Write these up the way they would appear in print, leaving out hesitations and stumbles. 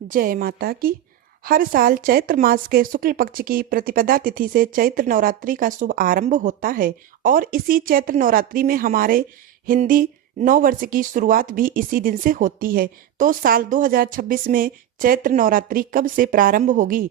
जय माता की। हर साल चैत्र मास के शुक्ल पक्ष की प्रतिपदा तिथि से चैत्र नवरात्रि का शुभ आरंभ होता है और इसी चैत्र नवरात्रि में हमारे हिंदी नव वर्ष की शुरुआत भी इसी दिन से होती है। तो साल 2026 में चैत्र नवरात्रि कब से प्रारंभ होगी,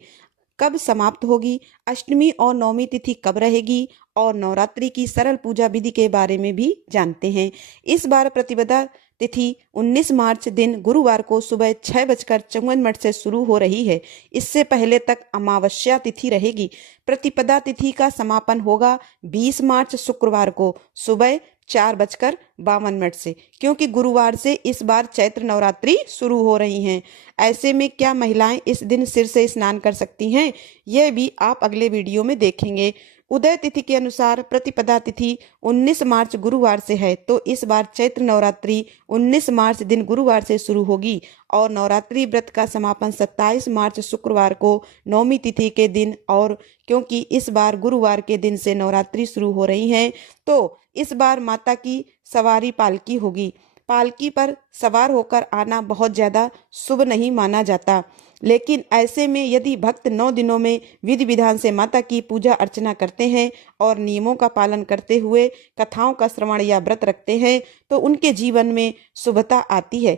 कब समाप्त होगी, अष्टमी और नवमी तिथि कब रहेगी और नवरात्रि की सरल पूजा विधि के बारे में भी जानते हैं। इस बार प्रतिपदा तिथि 19 मार्च दिन गुरुवार को सुबह 6:54 से शुरू हो रही है। इससे पहले तक अमावस्या तिथि रहेगी। प्रतिपदा तिथि का समापन होगा 20 मार्च शुक्रवार को सुबह 4:52 से, क्योंकि गुरुवार से इस बार चैत्र नवरात्रि शुरू हो रही हैं। ऐसे में क्या महिलाएं इस दिन सिर से स्नान कर सकती हैं, यह भी आप अगले वीडियो में देखेंगे। उदय तिथि के अनुसार प्रतिपदा तिथि 19 मार्च गुरुवार से है, तो इस बार चैत्र नवरात्रि 19 मार्च दिन गुरुवार से शुरू होगी और नवरात्रि व्रत का समापन 27 मार्च शुक्रवार को नवमी तिथि के दिन। और क्योंकि इस बार गुरुवार के दिन से नवरात्रि शुरू हो रही है, तो इस बार माता की सवारी पालकी होगी। पालकी पर सवार होकर आना बहुत ज़्यादा शुभ नहीं माना जाता, लेकिन ऐसे में यदि भक्त 9 दिनों में विधि विधान से माता की पूजा अर्चना करते हैं और नियमों का पालन करते हुए कथाओं का श्रवण या व्रत रखते हैं, तो उनके जीवन में शुभता आती है।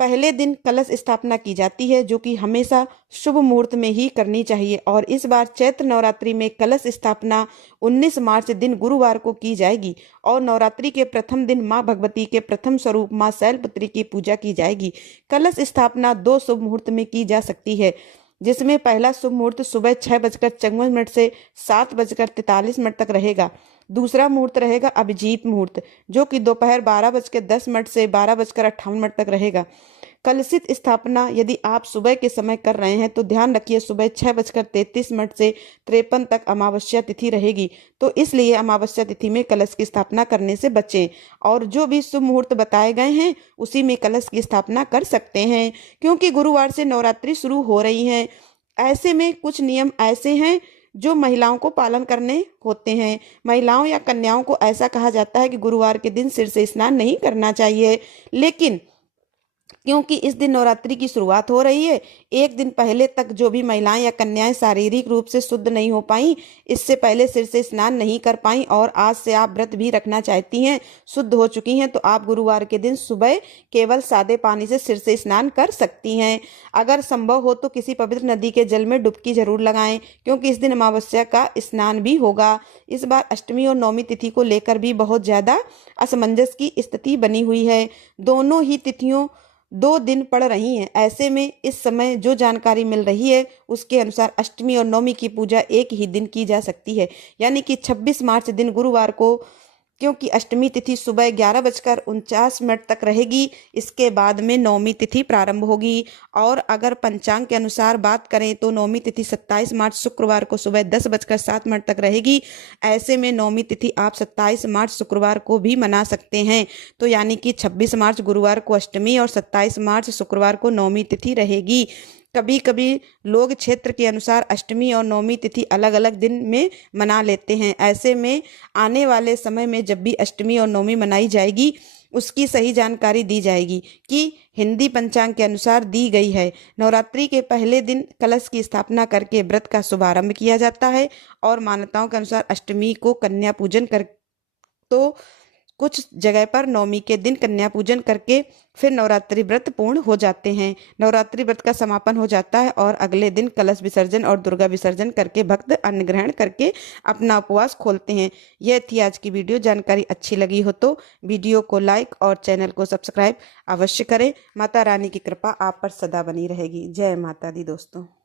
पहले दिन कलश स्थापना की जाती है, जो कि हमेशा शुभ मुहूर्त में ही करनी चाहिए और इस बार चैत्र नवरात्रि में कलश स्थापना 19 मार्च दिन गुरुवार को की जाएगी और नवरात्रि के प्रथम दिन मां भगवती के प्रथम स्वरूप मां शैलपुत्री की पूजा की जाएगी। कलश स्थापना 2 शुभ मुहूर्त में की जा सकती है, जिसमें पहला शुभ मुहूर्त सुबह 6:54 से 7:43 तक रहेगा। दूसरा मुहूर्त रहेगा अभिजीत मुहूर्त, जो कि दोपहर 12:10 से 12:58 तक रहेगा। कलशित स्थापना यदि आप सुबह के समय कर रहे हैं तो ध्यान रखिए सुबह 6:33 से 53 तक अमावस्या तिथि रहेगी, तो इसलिए अमावस्या तिथि में कलश की स्थापना करने से बचें और जो भी शुभ मुहूर्त बताए गए हैं उसी में कलश की स्थापना कर सकते हैं। क्योंकि गुरुवार से नवरात्रि शुरू हो रही है, ऐसे में कुछ नियम ऐसे हैं जो महिलाओं को पालन करने होते हैं। महिलाओं या कन्याओं को ऐसा कहा जाता है कि गुरुवार के दिन सिर से स्नान नहीं करना चाहिए, लेकिन क्योंकि इस दिन नवरात्रि की शुरुआत हो रही है, एक दिन पहले तक जो भी महिलाएं या कन्याएं शारीरिक रूप से शुद्ध नहीं हो पाई, इससे पहले सिर से स्नान नहीं कर पाई और आज से आप व्रत भी रखना चाहती हैं, शुद्ध हो चुकी हैं, तो आप गुरुवार के दिन सुबह केवल सादे पानी से सिर से स्नान कर सकती हैं। अगर संभव हो तो किसी पवित्र नदी के जल में डुबकी जरूर लगाएं, क्योंकि इस दिन अमावस्या का स्नान भी होगा। इस बार अष्टमी और नवमी तिथि को लेकर भी बहुत ज्यादा असमंजस की स्थिति बनी हुई है। दोनों ही तिथियों 2 दिन पड़ रही हैं। ऐसे में इस समय जो जानकारी मिल रही है उसके अनुसार अष्टमी और नवमी की पूजा एक ही दिन की जा सकती है, यानी कि 26 मार्च दिन गुरुवार को, क्योंकि अष्टमी तिथि सुबह 11:49 तक रहेगी। इसके बाद में नवमी तिथि प्रारंभ होगी और अगर पंचांग के अनुसार बात करें तो नवमी तिथि 27 मार्च शुक्रवार को सुबह 10:07 तक रहेगी। ऐसे में नवमी तिथि आप 27 मार्च शुक्रवार को भी मना सकते हैं, तो यानी कि 26 मार्च गुरुवार को अष्टमी और 27 मार्च शुक्रवार को नवमी तिथि रहेगी। कभी कभी लोग क्षेत्र के अनुसार अष्टमी और नवमी तिथि अलग अलग दिन में मना लेते हैं। ऐसे में आने वाले समय में जब भी अष्टमी और नवमी मनाई जाएगी उसकी सही जानकारी दी जाएगी कि हिंदी पंचांग के अनुसार दी गई है। नवरात्रि के पहले दिन कलश की स्थापना करके व्रत का शुभारंभ किया जाता है और मान्यताओं के अनुसार अष्टमी को कन्या पूजन कर, तो कुछ जगह पर नवमी के दिन कन्या पूजन करके फिर नवरात्रि व्रत पूर्ण हो जाते हैं। नवरात्रि व्रत का समापन हो जाता है और अगले दिन कलश विसर्जन और दुर्गा विसर्जन करके भक्त अन्न ग्रहण करके अपना उपवास खोलते हैं। यह थी आज की वीडियो। जानकारी अच्छी लगी हो तो वीडियो को लाइक और चैनल को सब्सक्राइब अवश्य करें। माता रानी की कृपा आप पर सदा बनी रहेगी। जय माता दी दोस्तों।